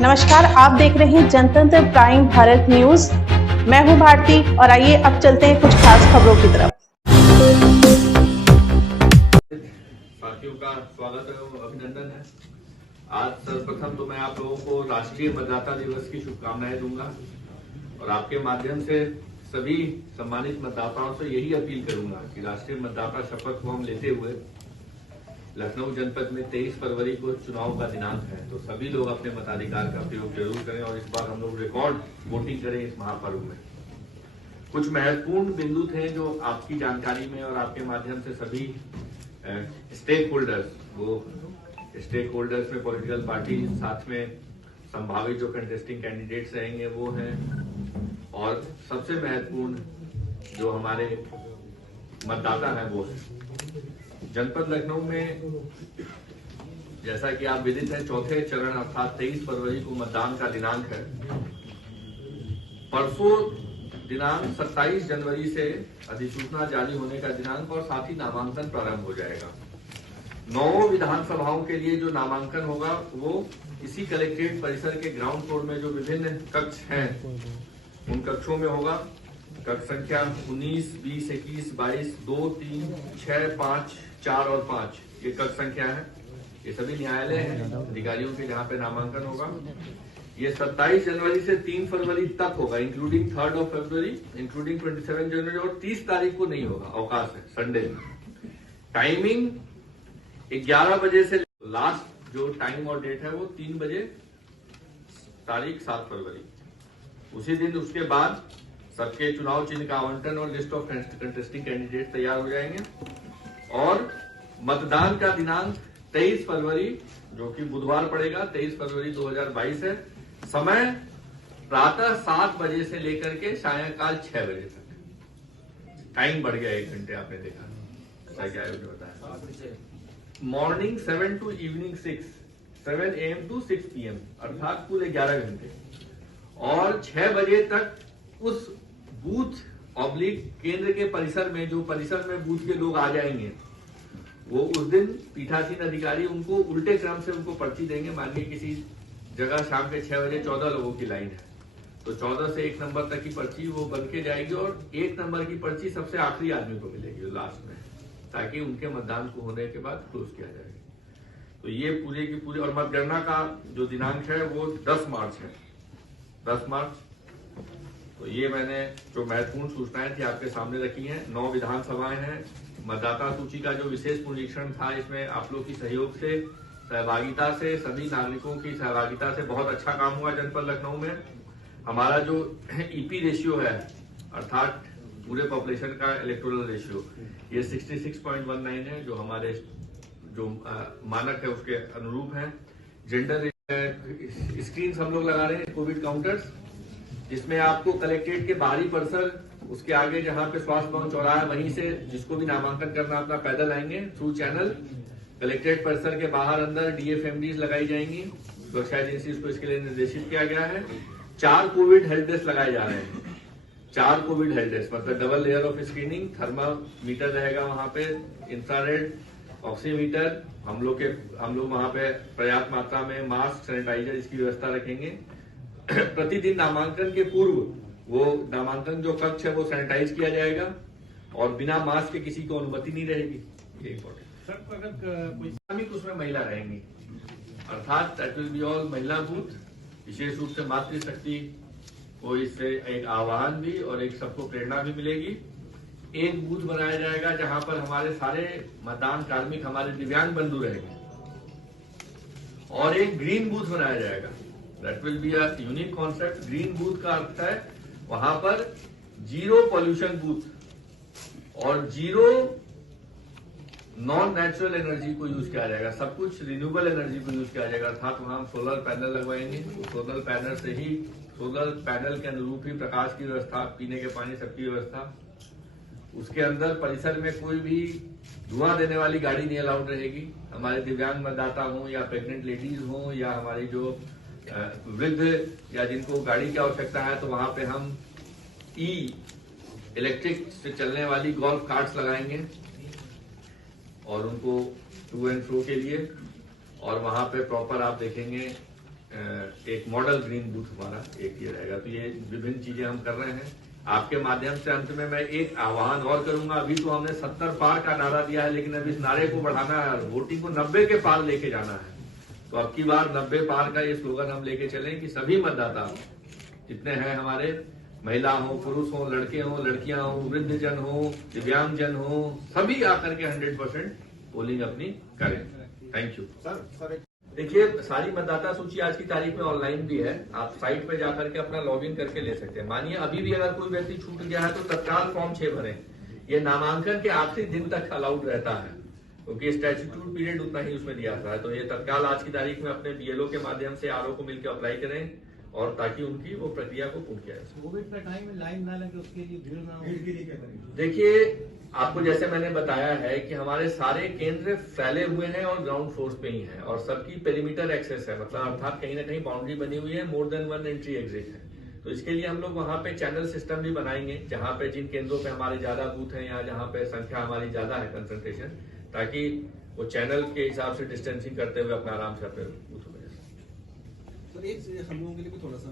नमस्कार, आप देख रहे हैं जनतंत्र प्राइम भारत न्यूज। मैं हूं भारती और आइए अब चलते हैं कुछ खास खबरों की तरफ। साथियों का स्वागत है और अभिनंदन है। आज सर्वप्रथम तो मैं आप लोगों को राष्ट्रीय मतदाता दिवस की शुभकामनाएं दूंगा और आपके माध्यम से सभी सम्मानित मतदाताओं से यही अपील करूंगा कि राष्ट्रीय मतदाता शपथ को हम लेते हुए लखनऊ जनपद में 23 फरवरी को चुनाव का दिनांक है, तो सभी लोग अपने मताधिकार का प्रयोग जरूर करें और इस बार हम लोग रिकॉर्ड वोटिंग करें इस महापर्व में। कुछ महत्वपूर्ण बिंदु थे जो आपकी जानकारी में और आपके माध्यम से सभी स्टेक होल्डर्स में पॉलिटिकल पार्टी, साथ में संभावित जो कंटेस्टिंग कैंडिडेट्स रहेंगे वो हैं, और सबसे महत्वपूर्ण जो हमारे मतदाता हैं वो है। जनपद लखनऊ में जैसा कि आप विदित है, चौथे चरण अर्थात 23 फरवरी को मतदान का दिनांक है। परसों दिनांक 27 जनवरी से अधिसूचना जारी होने का दिनांक और साथ ही नामांकन प्रारंभ हो जाएगा। 9 विधानसभाओं के लिए जो नामांकन होगा वो इसी कलेक्ट्रेट परिसर के ग्राउंड फ्लोर में जो विभिन्न कक्ष हैं उन कक्षों में होगा। कक्ष संख्या 19, 20, 21, 22, 2, 3, 6, 5, 4 और 5 ये कक्ष संख्या है। ये सभी न्यायालय हैं अधिकारियों के जहां पे नामांकन होगा। ये 27 जनवरी से 3 फरवरी तक होगा, including 3rd of February, including 27 जनवरी, और 30 तारीख को नहीं होगा, अवकाश है संडे में। टाइमिंग 11 बजे से लास्ट जो टाइम और डेट है वो 3 बजे, तारीख 7 फरवरी। उसी दिन उसके बाद सबके चुनाव चिन्ह का आवंटन और लिस्ट ऑफ कंटेस्टिंग कैंडिडेट तैयार हो जाएंगे और मतदान का दिनांक 23 फरवरी जो कि बुधवार पड़ेगा, 23 फरवरी 2022 है। समय प्रातः 7 बजे से लेकर के सायंकाल 6 बजे तक। टाइम बढ़ गया 1 घंटे, आपने देखा ऐसा क्या आयोग ने बताया। Morning 7 to evening 6, 7 AM to 6 PM अर्थात कुल 11 घंटे, और 6 बजे तक उस बूथ ऑब्लिक केंद्र के परिसर में, जो परिसर में बूथ के लोग आ जाएंगे, वो उस दिन पीठासीन अधिकारी उनको उल्टे क्रम से उनको पर्ची देंगे। मानिए किसी जगह शाम के 6 बजे 14 लोगों की लाइन है, तो 14 से 1 नंबर तक की पर्ची वो बन के जाएगी और 1 नंबर की पर्ची सबसे आखिरी आदमी को मिलेगी लास्ट में, ताकि उनके मतदान को होने के बाद क्लोज किया जाएगा। तो ये पूरे की पूरी, और मतगणना का जो दिनांक है वो 10 मार्च है, 10 मार्च। तो ये मैंने जो महत्वपूर्ण सूचनाएं थी आपके सामने रखी हैं। 9 विधानसभाएं हैं। मतदाता सूची का जो विशेष पुनरीक्षण था, इसमें आप लोग की सहयोग से, सहभागिता से, सभी नागरिकों की सहभागिता से बहुत अच्छा काम हुआ जनपद लखनऊ में। हमारा जो ईपी रेशियो है अर्थात पूरे पॉपुलेशन का इलेक्टोरल रेशियो, ये 66.19 है, जो हमारे जो मानक है उसके अनुरूप है। जेंडर स्क्रीन हम लोग लगा रहे हैं, कोविड काउंटर्स, जिसमें आपको कलेक्ट्रेट के बाहरी परिसर, उसके आगे जहां पे स्वास्थ्य भवन चौराहा है, वहीं से जिसको भी नामांकन करना अपना पैदल आएंगे थ्रू चैनल। कलेक्ट्रेट परिसर के बाहर अंदर DFMDs लगाई जाएंगी, सुरक्षा एजेंसी को इसके लिए निर्देशित किया गया है। 4 कोविड हेल्प डेस्क लगाए जा रहे हैं। 4 कोविड हेल्प डेस्क मतलब double layer of screening, thermometer रहेगा वहां पे, इंफ्रारेड, ऑक्सीमीटर, हम लोग वहां पे पर्याप्त मात्रा में मास्क, सैनिटाइजर इसकी व्यवस्था रखेंगे। प्रतिदिन नामांकन के पूर्व वो नामांकन जो कक्ष है वो सैनिटाइज किया जाएगा और बिना मास्क के किसी को अनुमति नहीं रहेगी। ये इम्पोर्टेंट सर, अगर कोई उसमें महिला रहेंगी अर्थात दैट विल बी ऑल महिला बूथ। विशेष रूप से मातृशक्ति को इससे एक आह्वान भी और एक सबको प्रेरणा भी मिलेगी। एक बूथ बनाया जाएगा जहां पर हमारे सारे मतदान कार्मिक, हमारे दिव्यांग बंधु रहेंगे, और एक ग्रीन बूथ बनाया जाएगा। That will be a unique concept. Green booth का अर्थ है वहां पर 0 पॉल्यूशन बूथ और 0 नॉन नेचुरल एनर्जी को यूज किया जाएगा, सब कुछ रिन्यूएबल एनर्जी को यूज किया जाएगा। अर्थात वहां हम सोलर पैनल लगवाएंगे, सोलर पैनल से ही, सोलर पैनल के अनुरूप ही प्रकाश की व्यवस्था, पीने के पानी सबकी व्यवस्था। उसके अंदर परिसर में कोई भी धुआं देने वाली गाड़ी नहीं अलाउड रहेगी। हमारे दिव्यांग मतदाता हों या प्रेग्नेंट लेडीज हों या हमारी जो वृद्ध या जिनको गाड़ी की आवश्यकता है, तो वहां पे हम इलेक्ट्रिक से चलने वाली गोल्फ कार्ट्स लगाएंगे और उनको टू एंड फ्रो के लिए, और वहां पे प्रॉपर आप देखेंगे एक मॉडल ग्रीन बूथ हमारा एक ये रहेगा। तो ये विभिन्न चीजें हम कर रहे हैं। आपके माध्यम से अंत में मैं एक आह्वान और करूंगा। अभी तो हमने 70 पार का नारा दिया है, लेकिन अब इस नारे को बढ़ाना है, वोटिंग को 90 के पार लेके जाना है। तो अब की बार 90 पार का ये स्लोगन हम लेके चलें कि सभी मतदाता जितने हैं हमारे, महिला हो, पुरुष हो, लड़के हो, लड़कियां हो, वृद्ध जन हो, दिव्यांग जन हो, सभी आकर के 100% पोलिंग अपनी करें। Thank you sir. देखिए, सारी मतदाता सूची आज की तारीख में ऑनलाइन भी है। आप साइट पे जाकर के अपना लॉगिन करके ले सकते हैं। मानिए अभी भी अगर कोई व्यक्ति छूट गया है तो तत्काल फॉर्म 6 भरें। ये नामांकन के आखिरी दिन तक अलाउड रहता है, क्योंकि स्टैट्यूटरी पीरियड उतना ही उसमें दिया था। तो ये तत्काल आज की तारीख में अपने बीएलओ के माध्यम से आरओ को मिलकर अप्लाई करें, और ताकि उनकी वो प्रक्रिया को पूर्ण किया जाए। कोविड का टाइम में लाइन ना लगे, उसके लिए भीड़ ना हो, के लिए क्या करेंगे? देखिए, आपको जैसे मैंने बताया है कि हमारे सारे केंद्र फैले हुए हैं और ग्राउंड फ्लोर पे ही हैं, और सबकी पेरीमीटर एक्सेस है, मतलब अर्थात कहीं ना कहीं बाउंड्री बनी हुई है, मोर देन 1 एंट्री एग्जिट है। तो इसके लिए हम लोग वहां पे चैनल सिस्टम भी बनाएंगे, जहां पे जिन केंद्रों पे हमारे ज्यादा बूथ हैं या जहां पे संख्या हमारी ज्यादा है, कंसंट्रेशन, ताकि वो चैनल के हिसाब से डिस्टेंसिंग करते हुए अपना आराम से अपने बूथ में। सर, एक हम लोगों के लिए भी थोड़ा सा